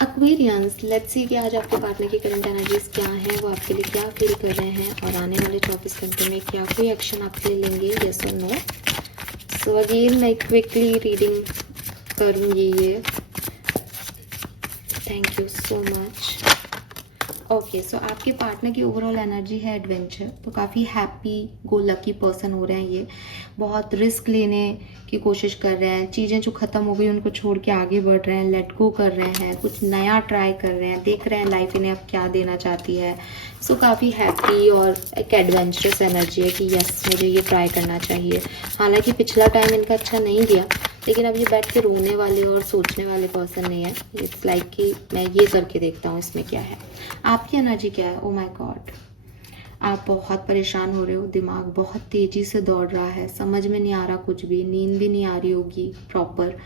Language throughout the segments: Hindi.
एक्वेरियंस, लेट्स सी कि आज आपके पार्टनर की करंट एनर्जीज क्या हैं, वो आपके लिए क्या फील कर रहे हैं और आने वाले 24 घंटे में क्या कोई एक्शन आपके लिए लेंगे, यस और नो। सो अगेन मैं क्विकली रीडिंग करूँगी ये। Thank you so much. Okay, so आपके पार्टनर की ओवरऑल एनर्जी है एडवेंचर, तो काफ़ी हैप्पी गो लकी पर्सन हो रहे हैं ये। बहुत रिस्क लेने की कोशिश कर रहे हैं, चीज़ें जो ख़त्म हो गई उनको छोड़ के आगे बढ़ रहे हैं, लेट गो कर रहे हैं, कुछ नया ट्राई कर रहे हैं, देख रहे हैं लाइफ इन्हें अब क्या देना चाहती है। सो काफ़ी हैप्पी और एक एडवेंचरस एनर्जी है कि यस मुझे ये ट्राई करना चाहिए। हालांकि पिछला टाइम इनका अच्छा नहीं गया, लेकिन अब ये बैठ के रोने वाले और सोचने वाले पर्सन नहीं है। इट्स लाइक कि मैं ये करके देखता हूँ इसमें क्या है। आपकी एनर्जी क्या है? ओ माय गॉड, आप बहुत परेशान हो रहे हो, दिमाग बहुत तेज़ी से दौड़ रहा है, समझ में नहीं आ रहा कुछ भी, नींद भी नहीं आ रही होगी प्रॉपर,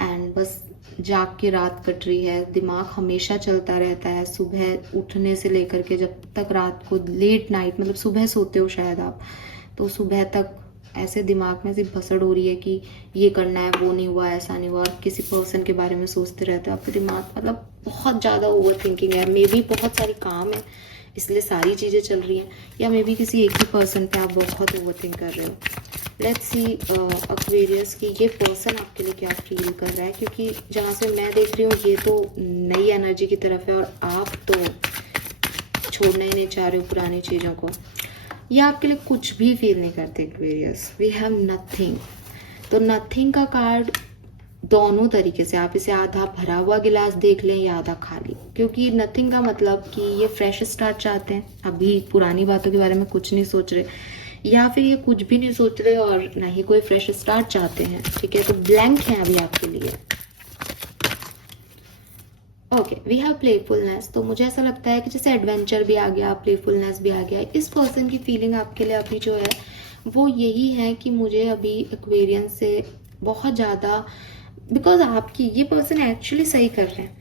एंड बस जाग के रात कट रही है, दिमाग हमेशा चलता रहता है, सुबह उठने से लेकर के जब तक रात को लेट नाइट, मतलब सुबह सोते हो शायद आप, तो सुबह तक ऐसे दिमाग में सिर्फ भसड़ हो रही है कि ये करना है, वो नहीं हुआ, ऐसा नहीं हुआ, और किसी पर्सन के बारे में सोचते रहते हो। आपका दिमाग मतलब बहुत ज़्यादा ओवर थिंकिंग है, मे बी बहुत सारी काम है इसलिए सारी चीज़ें चल रही हैं, या मे बी किसी एक ही पर्सन पे आप बहुत ओवर थिंक कर रहे हो। लेट्स सी एक्वेरियस की ये पर्सन आपके लिए क्या फील कर रहा है, क्योंकि जहाँ से मैं देख रही हूँ ये तो नई एनर्जी की तरफ है और आप तो छोड़ना ही नहीं चाह रहे हो पुरानी चीज़ों को। ये आपके लिए कुछ भी फील नहीं करते एक्वेरियस। वी हैव नथिंग, तो नथिंग का कार्ड दोनों तरीके से, आप इसे आधा भरा हुआ गिलास देख लें या आधा खाली, क्योंकि नथिंग का मतलब कि ये फ्रेश स्टार्ट चाहते हैं, अभी पुरानी बातों के बारे में कुछ नहीं सोच रहे, या फिर ये कुछ भी नहीं सोच रहे और ना ही कोई फ्रेश स्टार्ट चाहते हैं। ठीक है, तो ब्लैंक है अभी आपके लिए। ओके, वी हैव प्लेफुलनेस, तो मुझे ऐसा लगता है कि जैसे एडवेंचर भी आ गया, प्लेफुलनेस भी आ गया। इस पर्सन की फीलिंग आपके लिए अभी जो है वो यही है कि मुझे अभी एक्वेरियंस से बहुत ज़्यादा, बिकॉज आपकी ये पर्सन एक्चुअली सही कर रहे हैं,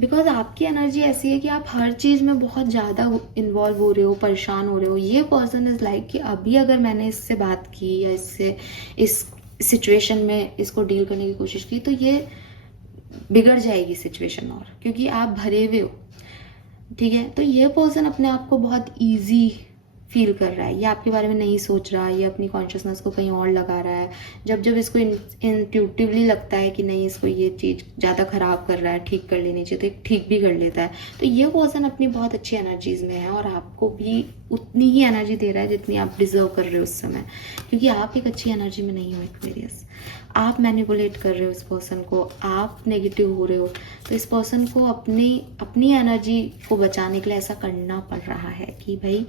बिकॉज आपकी एनर्जी ऐसी है कि आप हर चीज़ में बहुत ज़्यादा इन्वॉल्व हो रहे हो, परेशान हो रहे हो। ये पर्सन इज़ लाइक कि अभी अगर मैंने इससे बात की या इससे इस सिचुएशन में इसको डील करने की कोशिश की तो ये बिगड़ जाएगी सिचुएशन, और क्योंकि आप भरे हुए हो। ठीक है, तो ये पर्सन अपने आप को बहुत इजी फील कर रहा है, ये आपके बारे में नहीं सोच रहा, ये अपनी कॉन्शियसनेस को कहीं और लगा रहा है। जब जब इसको इंट्यूटिवली लगता है कि नहीं इसको ये चीज़ ज़्यादा ख़राब कर रहा है, ठीक कर लेनी चाहिए, तो ठीक भी कर लेता है। तो ये पर्सन अपनी बहुत अच्छी एनर्जीज में है और आपको भी उतनी ही एनर्जी दे रहा है जितनी आप डिजर्व कर रहे हो उस समय, क्योंकि आप एक अच्छी एनर्जी में नहीं हो एक्वेरियस। आप मैनिपुलेट कर रहे हो इस पर्सन को, आप नेगेटिव हो रहे हो, तो इस पर्सन को अपनी एनर्जी को बचाने के लिए ऐसा करना पड़ रहा है कि भाई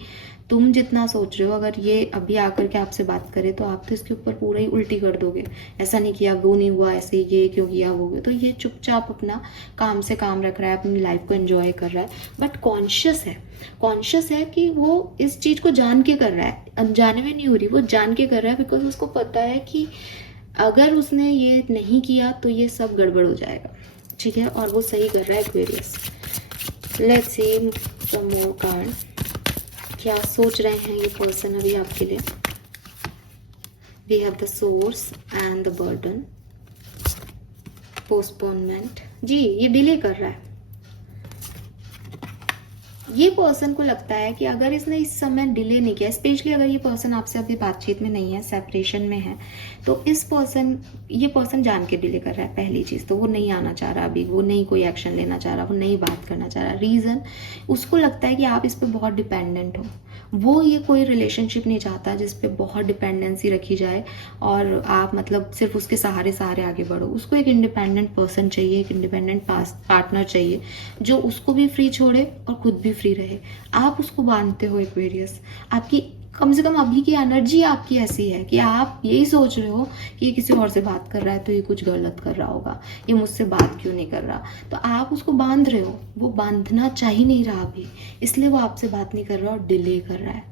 तुम जितना सोच रहे हो, अगर ये अभी आकर के आपसे बात करे तो आप तो इसके ऊपर पूरा ही उल्टी कर दोगे, ऐसा नहीं किया, वो नहीं हुआ, ऐसे ये क्यों किया, वो तो ये चुपचाप अपना काम से काम रख रहा है, अपनी लाइफ को एंजॉय कर रहा है, बट कॉन्शियस है कि वो इस चीज़ को जान के कर रहा है, अनजाने में नहीं हो रही, वो जान के कर रहा है, बिकॉज उसको पता है कि अगर उसने ये नहीं किया तो ये सब गड़बड़ हो जाएगा। ठीक है, और वो सही कर रहा है Aquarius. Let's see some more card, क्या सोच रहे हैं ये पर्सन अभी आपके लिए। We have the source and the burden, postponement, जी ये डिले कर रहा है। ये पर्सन को लगता है कि अगर इसने इस समय डिले नहीं किया, स्पेशली अगर ये पर्सन आपसे अभी बातचीत में नहीं है, सेपरेशन में है, तो ये पर्सन जान के डिले कर रहा है। पहली चीज़ तो वो नहीं आना चाह रहा अभी, वो नहीं कोई एक्शन लेना चाह रहा, वो नहीं बात करना चाह रहा। रीज़न, उसको लगता है कि आप इस पर बहुत डिपेंडेंट हो। वो ये कोई रिलेशनशिप नहीं चाहता जिस पे बहुत डिपेंडेंसी रखी जाए और आप मतलब सिर्फ उसके सहारे सहारे आगे बढ़ो। उसको एक इंडिपेंडेंट पर्सन चाहिए, एक इंडिपेंडेंट पार्टनर चाहिए जो उसको भी फ्री छोड़े और खुद भी फ्री रहे। आप उसको बांधते हो एक्वेरियस। आपकी कम से कम अभी की एनर्जी आपकी ऐसी है कि आप यही सोच रहे हो कि ये किसी और से बात कर रहा है तो ये कुछ गलत कर रहा होगा, ये मुझसे बात क्यों नहीं कर रहा, तो आप उसको बांध रहे हो। वो बांधना चाह ही नहीं रहा अभी, इसलिए वो आपसे बात नहीं कर रहा और डिले कर रहा है।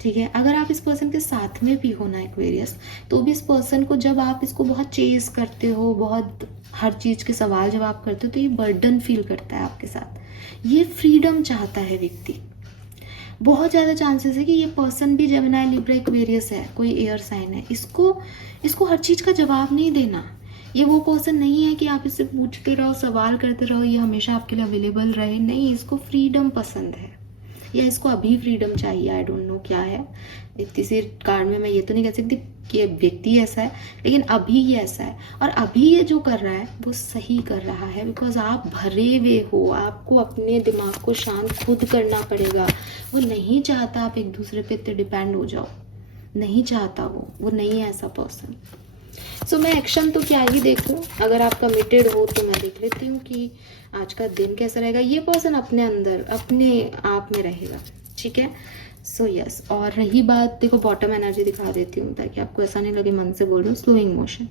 ठीक है, अगर आप इस पर्सन के साथ में भी हो ना एक्वेरियस, तो भी इस पर्सन को जब आप इसको बहुत चेज करते हो, बहुत हर चीज़ के सवाल जवाब करते हो, तो ये बर्डन फील करता है आपके साथ। ये फ्रीडम चाहता है व्यक्ति। बहुत ज़्यादा चांसेस है कि ये पर्सन भी जेमिनी लिब्रा एक्वेरियस है, कोई एयर साइन है। इसको हर चीज़ का जवाब नहीं देना, ये वो पर्सन नहीं है कि आप इससे पूछते रहो, सवाल करते रहो, ये हमेशा आपके लिए अवेलेबल रहे। नहीं, इसको फ्रीडम पसंद है या इसको अभी फ्रीडम चाहिए, आई डोंट नो क्या है। किसी कार्ड में मैं ये तो नहीं कह सकती कि ये व्यक्ति ऐसा है, लेकिन अभी ये ऐसा है। और अभी ये जो कर रहा है वो सही कर रहा है, बिकॉज आप भरे हुए हो, आपको अपने दिमाग को शांत खुद करना पड़ेगा। वो नहीं चाहता आप एक दूसरे पे इतने डिपेंड हो जाओ, नहीं चाहता वो नहीं है ऐसा पर्सन। सो मैं एक्शन तो क्या ही देखूं, अगर आप कमिटेड हो तो मैं देख लेती हूँ कि आज का दिन कैसा रहेगा। ये पर्सन अपने अंदर अपने आप में रहेगा, ठीक है। सो यस, और रही बात, देखो बॉटम एनर्जी दिखा देती हूँ ताकि आपको ऐसा नहीं लगे मन से बोल रही हूँ। स्लोइंग मोशन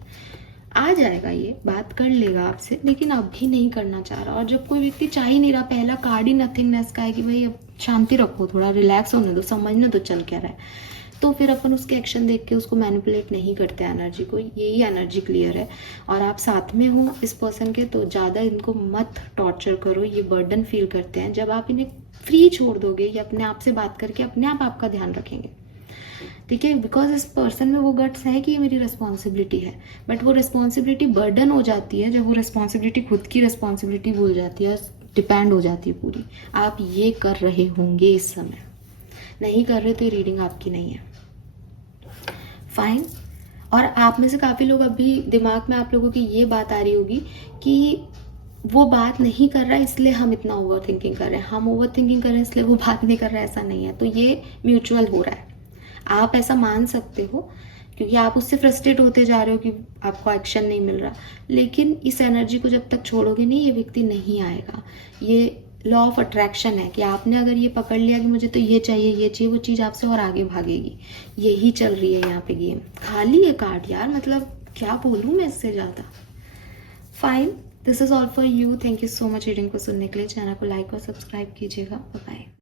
आ जाएगा, ये बात कर लेगा आपसे, लेकिन अभी नहीं करना चाह रहा। और जब कोई व्यक्ति चाह ही नहीं रहा, पहला कार्ड ही नथिंगनेस का है कि भाई अब शांति रखो, थोड़ा रिलैक्स होने दो, समझने दो चल क्या रहा है, तो फिर अपन उसके एक्शन देख के उसको मैनिपुलेट नहीं करते एनर्जी को। यही एनर्जी क्लियर है। और आप साथ में हो इस पर्सन के, तो ज़्यादा इनको मत टॉर्चर करो, ये बर्डन फील करते हैं। जब आप इन्हें फ्री छोड़ दोगे, ये अपने आप से बात करके अपने आप आपका ध्यान रखेंगे, ठीक है। बिकॉज इस पर्सन में वो गट्स है कि ये मेरी रिस्पॉन्सिबिलिटी है, बट वो रिस्पॉन्सिबिलिटी बर्डन हो जाती है जब वो रिस्पॉन्सिबिलिटी खुद की रिस्पॉन्सिबिलिटी भूल जाती है, डिपेंड हो जाती है पूरी। आप ये कर रहे होंगे इस समय, नहीं कर रहे तो ये रीडिंग आपकी नहीं है, फाइन। और आप में से काफ़ी लोग अभी दिमाग में आप लोगों की ये बात आ रही होगी कि वो बात नहीं कर रहा है इसलिए हम इतना ओवर थिंकिंग कर रहे हैं, हम ओवर थिंकिंग कर रहे हैं इसलिए वो बात नहीं कर रहा है, ऐसा नहीं है। तो ये म्यूचुअल हो रहा है, आप ऐसा मान सकते हो, क्योंकि आप उससे फ्रस्ट्रेट होते जा रहे हो कि आपको एक्शन नहीं मिल रहा। लेकिन इस एनर्जी को जब तक छोड़ोगे नहीं, ये व्यक्ति नहीं आएगा। ये लॉ ऑफ अट्रैक्शन है कि आपने अगर ये पकड़ लिया कि मुझे तो ये चाहिए, ये चाहिए, वो चीज़ आपसे और आगे भागेगी। यही चल रही है यहाँ पे गेम। खाली है कार्ड यार, मतलब क्या बोलूँ मैं इससे ज़्यादा। Fine, this is all for you. Thank you so much reading को सुनने के लिए। चैनल को लाइक और सब्सक्राइब कीजिएगा। बाय।